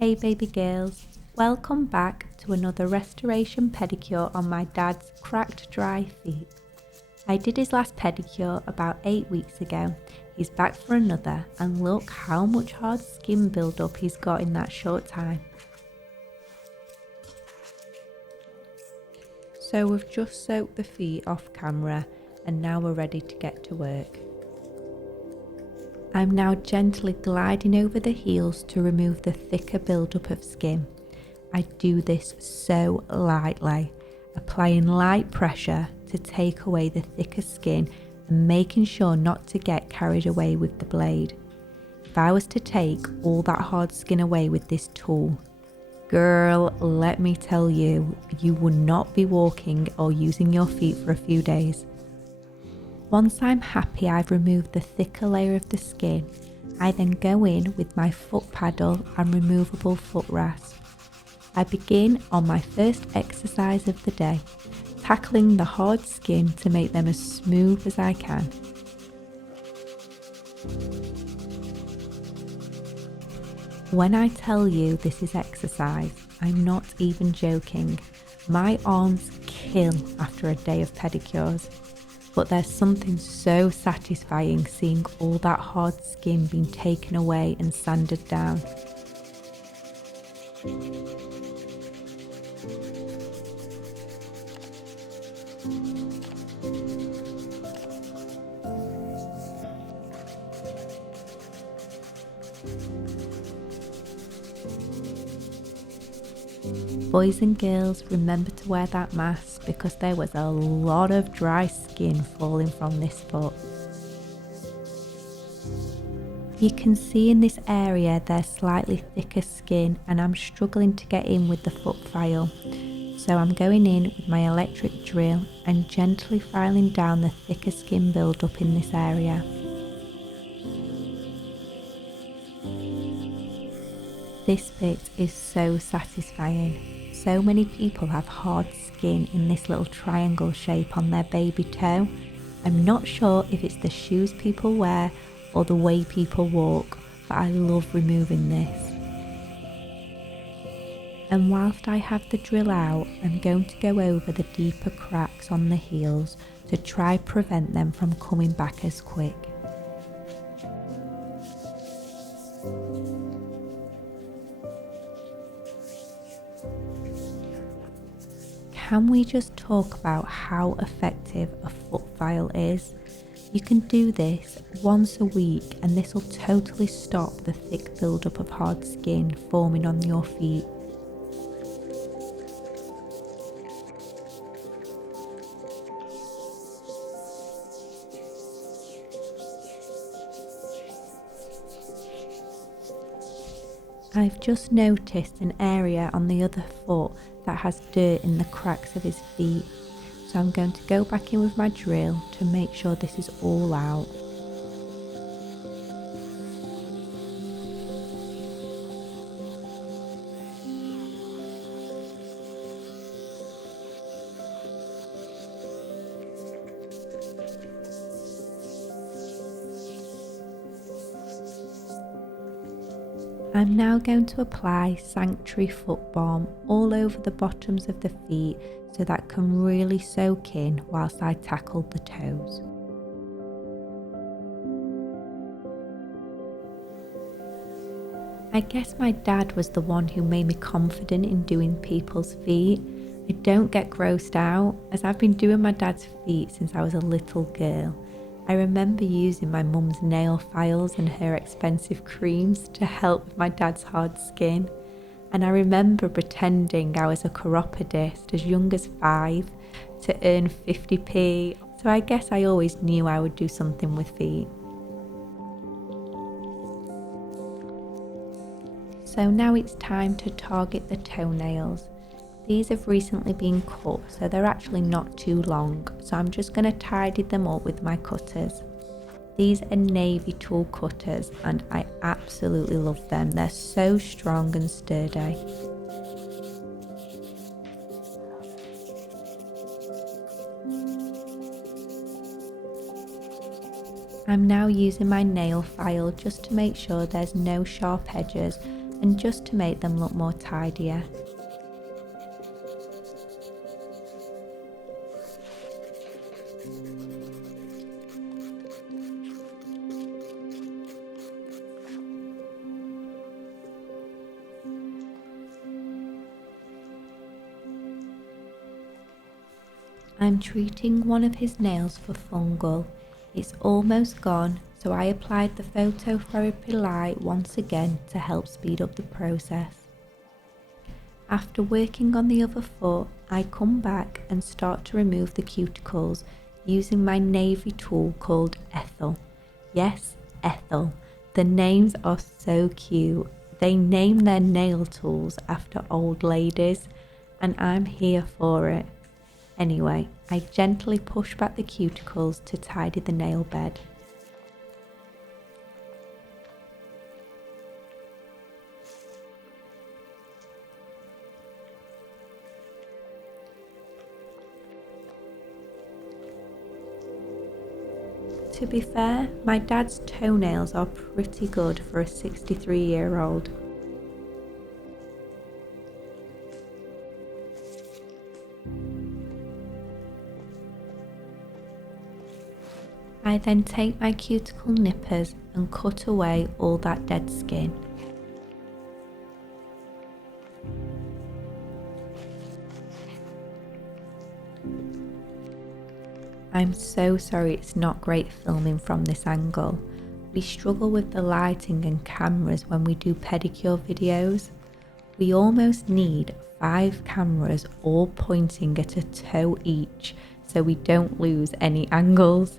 Hey baby girls, welcome back to another restoration pedicure on my dad's cracked dry feet. I did his last pedicure about 8 weeks ago. He's back for another and look how much hard skin build-up he's got in that short time. So we've just soaked the feet off camera and now we're ready to get to work. I'm now gently gliding over the heels to remove the thicker build-up of skin. I do this so lightly, applying light pressure to take away the thicker skin and making sure not to get carried away with the blade. If I was to take all that hard skin away with this tool, girl, let me tell you, you would not be walking or using your feet for a few days. Once I'm happy I've removed the thicker layer of the skin, I then go in with my foot paddle and removable foot rasp. I begin on my first exercise of the day, tackling the hard skin to make them as smooth as I can. When I tell you this is exercise, I'm not even joking. My arms kill after a day of pedicures. But there's something so satisfying seeing all that hard skin being taken away and sanded down. Boys and girls, remember to wear that mask because there was a lot of dry skin falling from this foot. You can see in this area there's slightly thicker skin and I'm struggling to get in with the foot file. So I'm going in with my electric drill and gently filing down the thicker skin build-up in this area. This bit is so satisfying. So many people have hard skin in this little triangle shape on their baby toe. I'm not sure if it's the shoes people wear or the way people walk, but I love removing this. And whilst I have the drill out, I'm going to go over the deeper cracks on the heels to try prevent them from coming back as quick. Can we just talk about how effective a foot file is? You can do this once a week and this will totally stop the thick build-up of hard skin forming on your feet. I've just noticed an area on the other foot that has dirt in the cracks of his feet, so I'm going to go back in with my drill to make sure this is all out. I'm now going to apply Sanctuary Foot Balm all over the bottoms of the feet so that can really soak in whilst I tackle the toes. I guess my dad was the one who made me confident in doing people's feet. I don't get grossed out as I've been doing my dad's feet since I was a little girl. I remember using my mum's nail files and her expensive creams to help with my dad's hard skin. And I remember pretending I was a chiropodist as young as 5 to earn 50p. So I guess I always knew I would do something with feet. So now it's time to target the toenails. These have recently been cut, so they're actually not too long, so I'm just going to tidy them up with my cutters. These are navy tool cutters and I absolutely love them. They're so strong and sturdy. I'm now using my nail file just to make sure there's no sharp edges and just to make them look more tidier. I'm treating one of his nails for fungal. It's almost gone, so I applied the phototherapy light once again to help speed up the process. After working on the other foot, I come back and start to remove the cuticles using my navy tool called Ethel. Yes, Ethel. The names are so cute. They name their nail tools after old ladies, and I'm here for it. Anyway, I gently push back the cuticles to tidy the nail bed. To be fair, my dad's toenails are pretty good for a 63-year-old. I then take my cuticle nippers and cut away all that dead skin. I'm so sorry it's not great filming from this angle. We struggle with the lighting and cameras when we do pedicure videos. We almost need 5 cameras all pointing at a toe each so we don't lose any angles.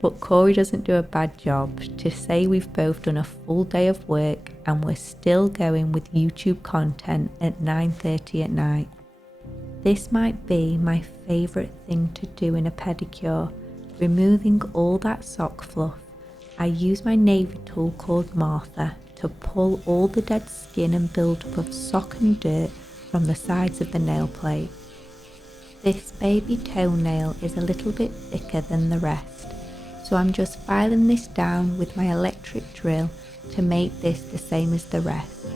But Corey doesn't do a bad job. To say we've both done a full day of work and we're still going with YouTube content at 9:30 at night. This might be my favourite thing to do in a pedicure, removing all that sock fluff. I use my navy tool called Martha to pull all the dead skin and build-up of sock and dirt from the sides of the nail plate. This baby toenail is a little bit thicker than the rest, so I'm just filing this down with my electric drill to make this the same as the rest.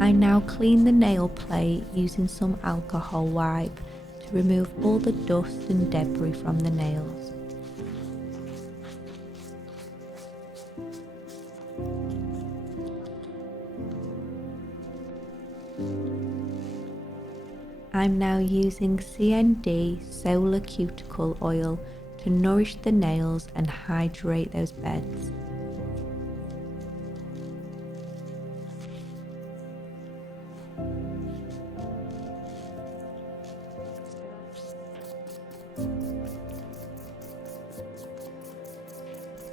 I now clean the nail plate using some alcohol wipe to remove all the dust and debris from the nails. I'm now using CND Solar Cuticle Oil to nourish the nails and hydrate those beds.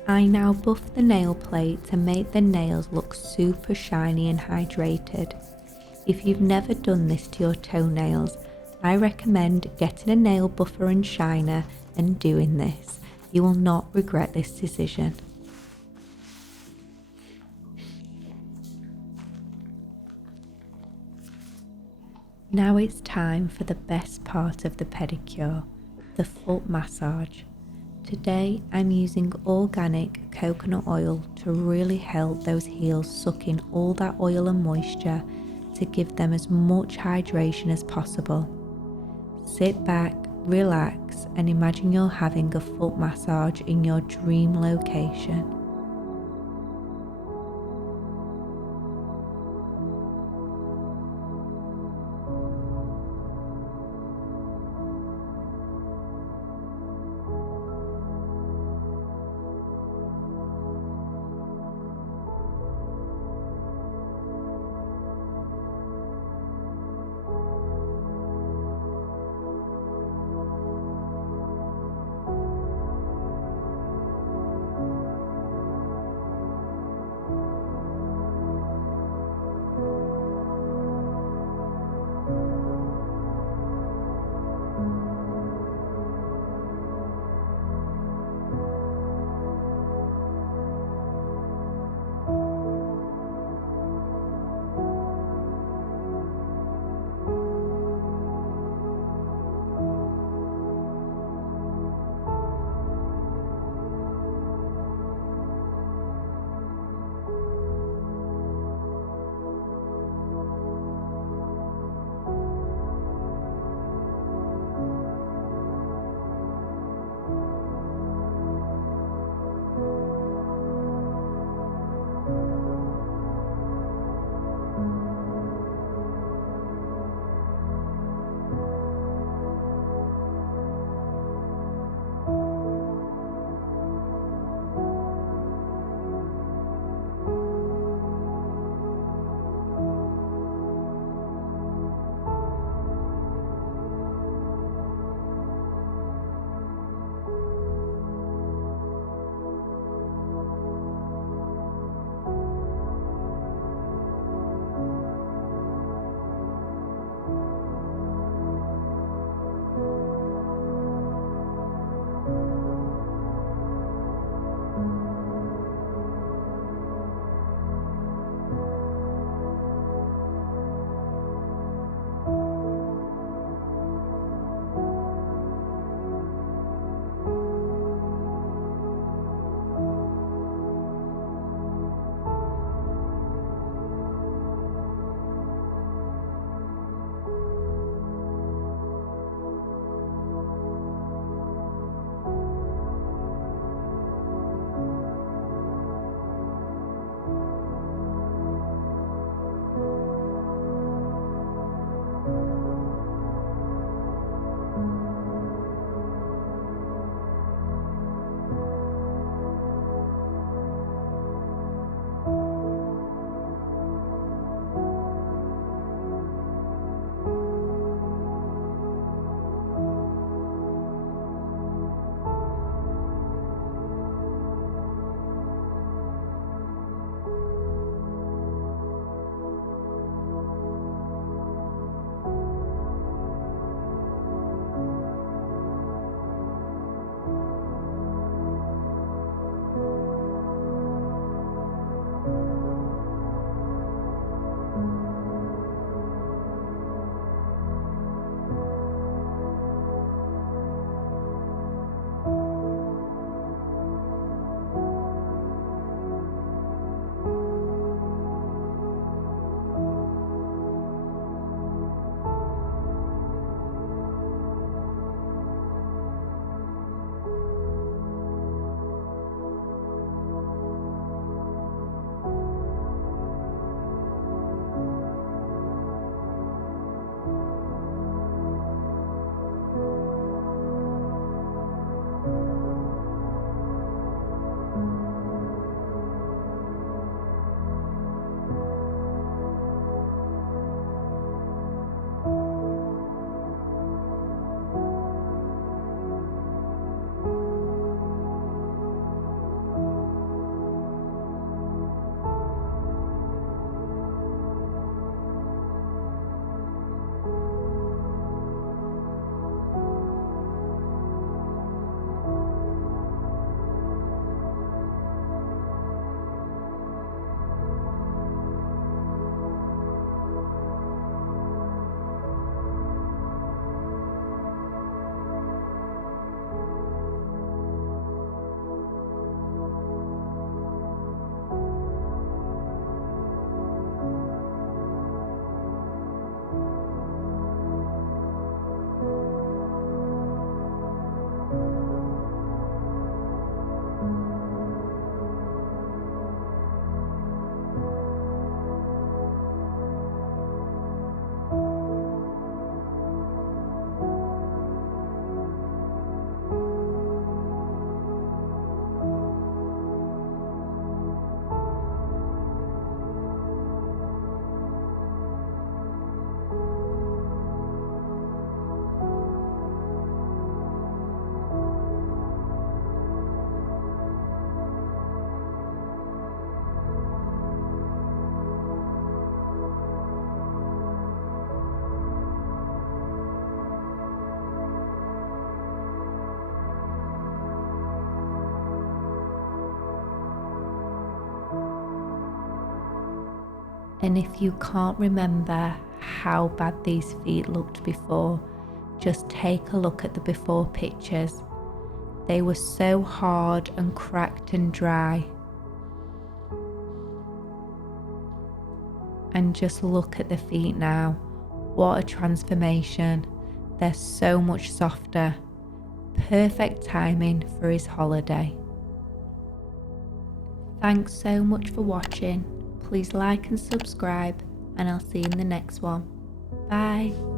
I now buff the nail plate to make the nails look super shiny and hydrated. If you've never done this to your toenails, I recommend getting a nail buffer and shiner and doing this. You will not regret this decision. Now it's time for the best part of the pedicure, the foot massage. Today I'm using organic coconut oil to really help those heels suck in all that oil and moisture to give them as much hydration as possible. Sit back, relax, and imagine you're having a foot massage in your dream location. And if you can't remember how bad these feet looked before, just take a look at the before pictures. They were so hard and cracked and dry. And just look at the feet now. What a transformation. They're so much softer. Perfect timing for his holiday. Thanks so much for watching. Please like and subscribe, and I'll see you in the next one. Bye.